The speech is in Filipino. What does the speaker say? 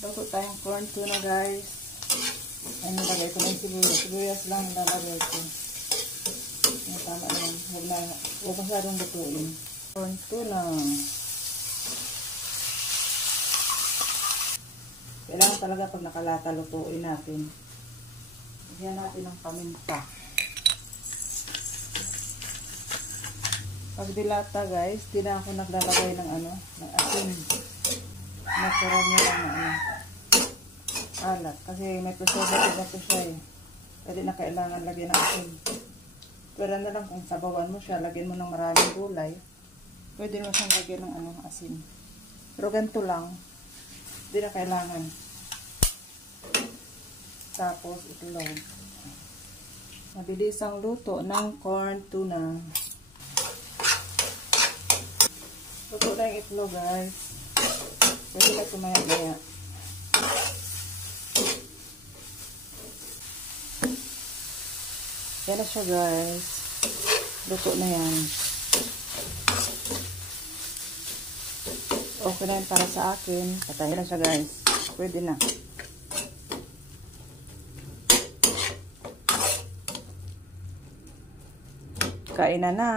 Luto tayong corn tuna, guys. Ay, nilagay ko ng sibuyas. Sibuyas lang nilalagay ko. Tama naman. Huwag masyadong lutuin. Corn tuna. Kailangan talaga pag nakalata, lutuin natin. Lagyan natin ng paminta. Pag dilata, guys, di na ako naglalagay ng ng asin. Natural nyo lang na alat. Kasi may preservative na ito siya eh. Pwede na kailangan lagyan ng asin. Pero na lang kung sabawan mo siya, lagyan mo ng maraming gulay. Pwede mo siyang lagyan ng asin. Pero ganito lang. Hindi na kailangan. Tapos itlog. Mabilis ang luto ng corn tuna. Luto na yung itlog, guys. Pwede na tumaya-maya. Yan na siya, guys. Luto na yan. Okay na yan para sa akin. Patayin na siya, guys. Pwede na. Kain na na.